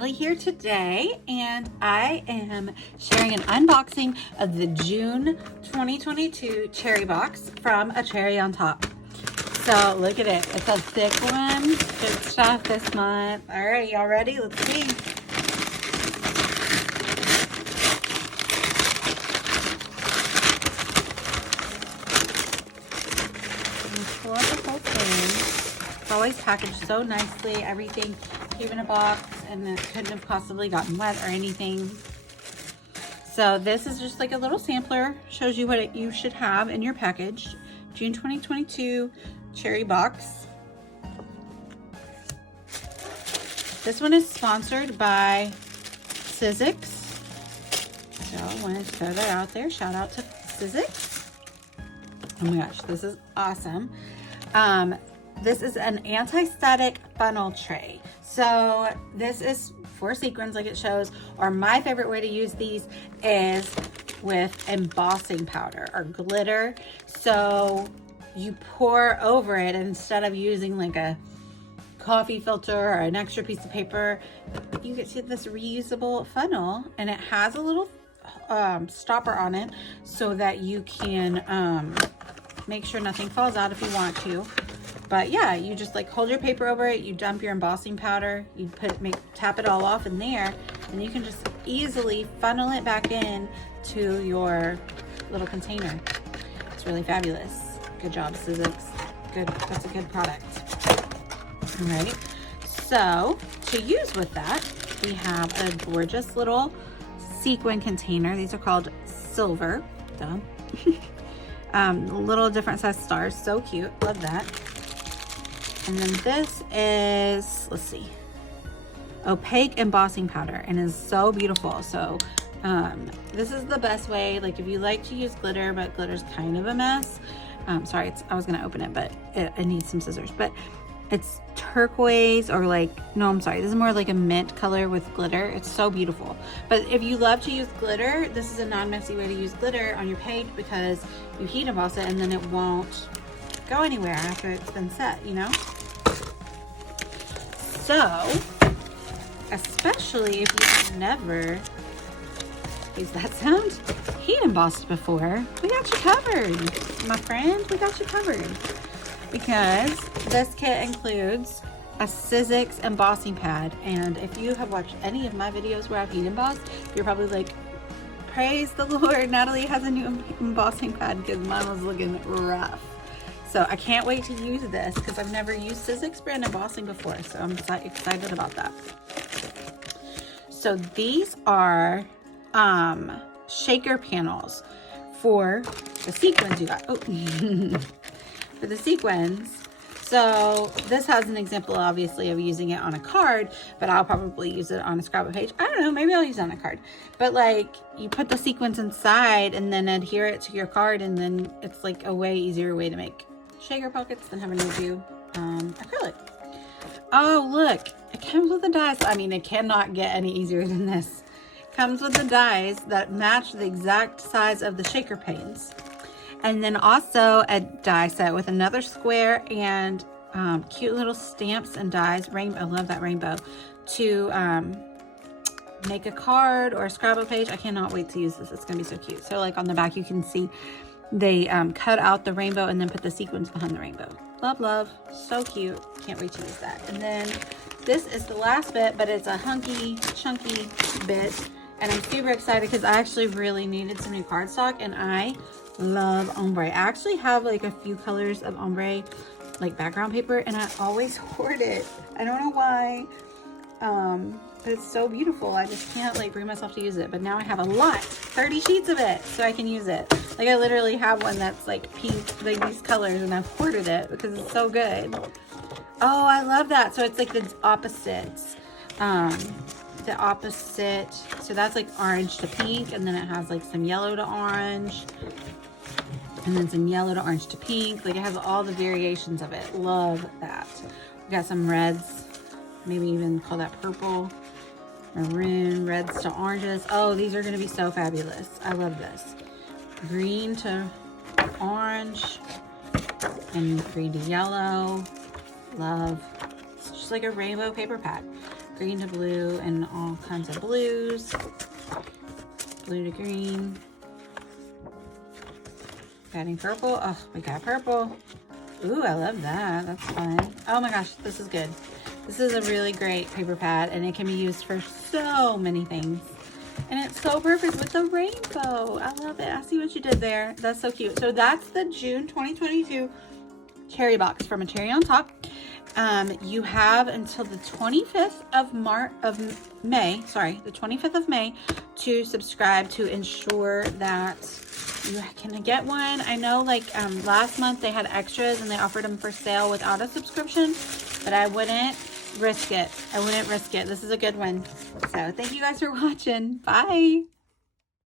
Natalie here today, and I am sharing an unboxing of the June 2022 cherry box from A Cherry on Top. So look at it. It's a thick one. Good stuff this month. All right, y'all ready? Let's see. Pull out the whole thing. It's always packaged so nicely. Everything came in a box and it couldn't have possibly gotten wet or anything. So this is just like a little sampler. Shows you what you should have in your package. June 2022 cherry box. This one is sponsored by Sizzix. So I wanted to throw that out there. Shout out to Sizzix. Oh my gosh, this is awesome. This is an anti-static funnel tray. So this is for sequins like it shows, or my favorite way to use these is with embossing powder or glitter. So you pour over it instead of using like a coffee filter or an extra piece of paper. You get to this reusable funnel, and it has a little stopper on it so that you can make sure nothing falls out if you want to. But yeah, you just like hold your paper over it, you dump your embossing powder, you tap it all off in there, and you can just easily funnel it back in to your little container. It's really fabulous. Good job, Sizzix. Good, that's a good product. All right, so to use with that, we have a gorgeous little sequin container. These are called silver. Little different size stars, so cute, love that. And then this is, let's see, opaque embossing powder, and is so beautiful. So this is the best way, like if you like to use glitter, but glitter's kind of a mess. Sorry, I was gonna open it, but it needs some scissors. But it's turquoise, or like, no, I'm sorry, this is more like a mint color with glitter. It's so beautiful. But if you love to use glitter, this is a non-messy way to use glitter on your page, because you heat emboss it and then it won't go anywhere after it's been set, you know? So, especially if you've never, is that sound? Heat embossed before, we got you covered, my friend, we got you covered. Because this kit includes a Sizzix embossing pad, and if you have watched any of my videos where I've heat embossed, you're probably like, praise the Lord, Natalie has a new embossing pad, because mine was looking rough. So I can't wait to use this, because I've never used Sizzix brand embossing before, so I'm excited about that. So these are shaker panels for the sequins you got. Oh, for the sequins. So this has an example, obviously, of using it on a card, but I'll probably use it on a scrapbook page. I don't know, maybe I'll use it on a card. But like, you put the sequins inside and then adhere it to your card, and then it's like a way easier way to make shaker pockets than having to do acrylic. Oh, look, it comes with the dies. I mean, it cannot get any easier than this. It comes with the dies that match the exact size of the shaker panes. And then also a die set with another square and cute little stamps and dies. Rainbow, I love that rainbow. To make a card or a scrapbook page. I cannot wait to use this. It's gonna be so cute. So like on the back, you can see they cut out the rainbow and then put the sequins behind the rainbow. Love, love, so cute. Can't wait to use that. And then this is the last bit, but it's a hunky, chunky bit. And I'm super excited because I actually really needed some new cardstock, and I love ombre. I actually have like a few colors of ombre, like background paper, and I always hoard it. I don't know why, but it's so beautiful. I just can't like bring myself to use it. But now I have a lot, 30 sheets of it, so I can use it. Like I literally have one that's like pink, like these colors, and I've hoarded it because it's so good. Oh, I love that. So it's like the opposites. So that's like orange to pink, and then it has like some yellow to orange, and then some yellow to orange to pink. Like it has all the variations of it. Love that. We got some reds, maybe even call that purple, maroon, reds to oranges. Oh, these are going to be so fabulous. I love this. Green to orange and green to yellow. Love. It's just like a rainbow paper pad. green to blue and all kinds of blues. Blue to green. Adding purple. Oh, we got purple. Ooh, I love that. That's fun. Oh my gosh, this is good. This is a really great paper pad, and it can be used for so many things. And it's so perfect with the rainbow. I love it. I see what you did there. That's so cute. So that's the June 2022 cherry box from A Cherry on Top. You have until the 25th of May, the 25th of May to subscribe to ensure that you can get one. I know like last month they had extras and they offered them for sale without a subscription, but I wouldn't risk it. This is a good one. So thank you guys for watching. Bye.